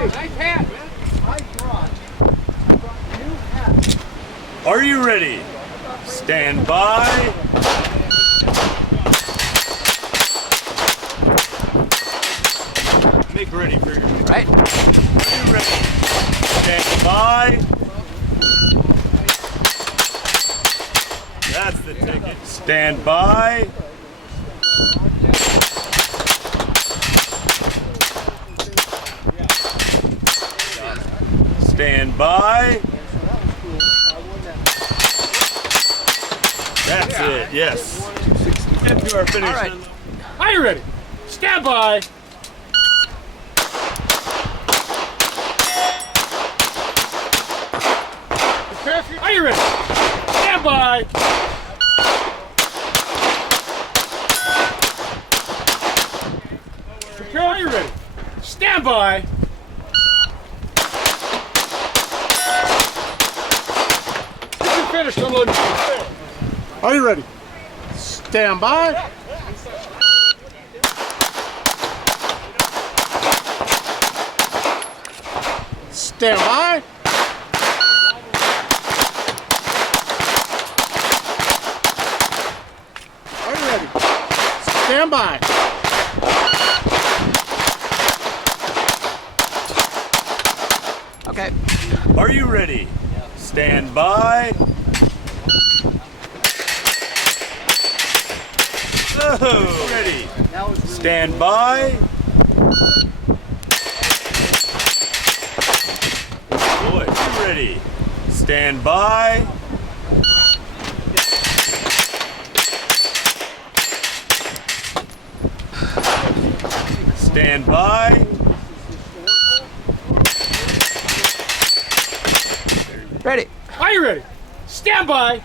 Nice hat, man. I brought new hats. Are you ready? Stand by. Make ready for your... Right. Are you ready? Stand by. That's the ticket. Stand by. Stand by. That's it, yes. Get to our finish. All right. Are you ready? Stand by. Are you ready? Stand by. Prepare. Are you ready? Stand by. You're finished unloading. Are you ready? Stand by. Stand by. Are you ready? Stand by. Okay. Are you ready? Stand by. Oh, ready. Stand by. Boy, you ready? Stand by. Stand by. Ready. Are you ready? Stand by.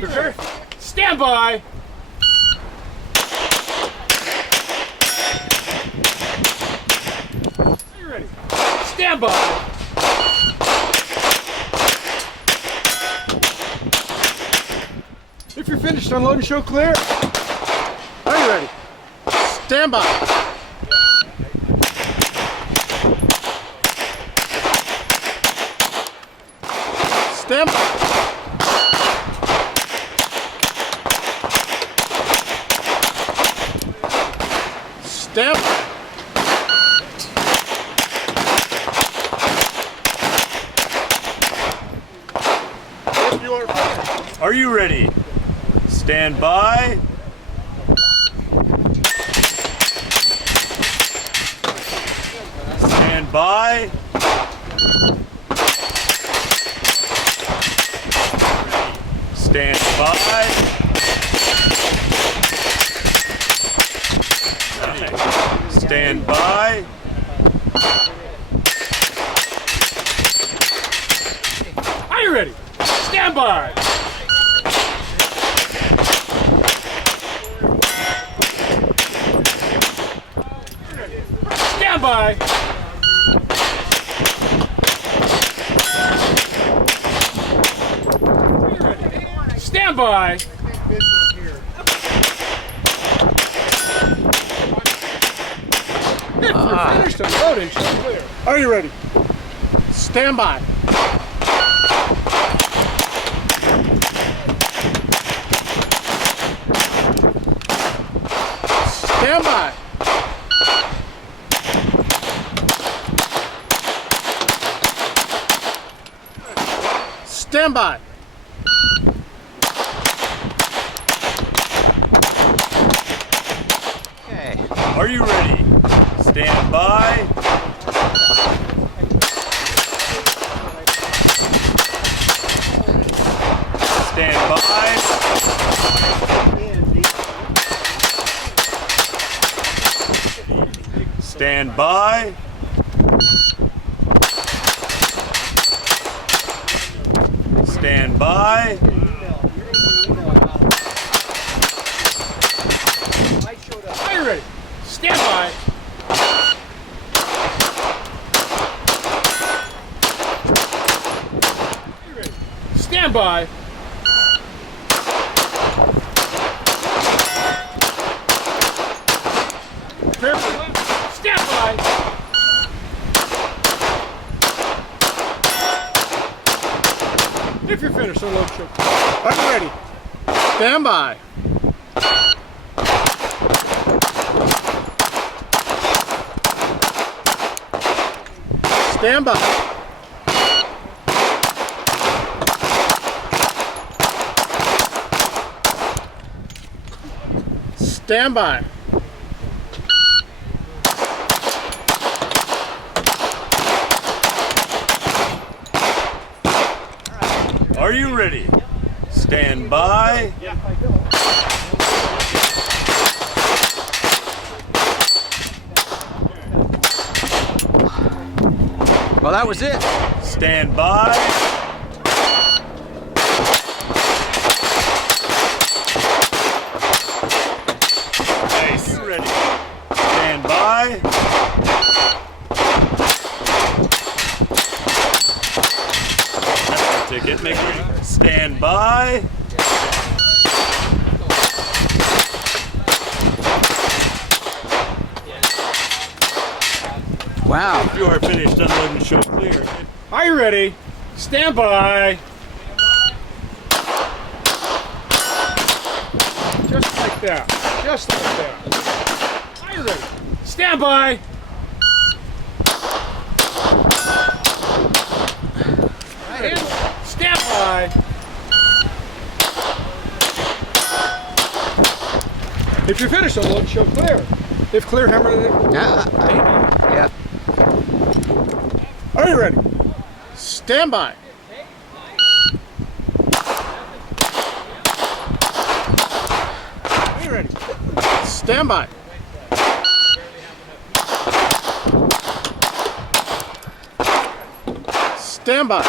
Prepare. Stand by. Are you ready? Stand by. If you're finished unloading, show clear. Are you ready? Stand by. Stand by. Stand by. If you are finished. Are you ready? Stand by. Stand by. Stand by. Stand by. Are you ready? Stand by. Stand by. Stand by. If you're finished unloading, show clear. Are you ready? Stand by. Stand by. Stand by. Okay. Are you ready? Stand by. Stand by. Stand by. Stand by. Are you ready? Stand by. Are you ready? Stand by. If you're finished, unload and show clear. Are you ready? Stand by. Stand by. Stand by. Are you ready? Stand by. Well, that was it. Stand by. Nice. You ready? Stand by. That's the ticket. Make ready. Stand by. Wow. You are finished. Unload and show clear. Are you ready? Stand by. Just like that. Just like that. Are you ready? Stand by. And stand by. If you're finished, unload and show clear. If clear, hammer it. Yeah. Are you ready? Stand by. Are you ready? Stand by. Stand by.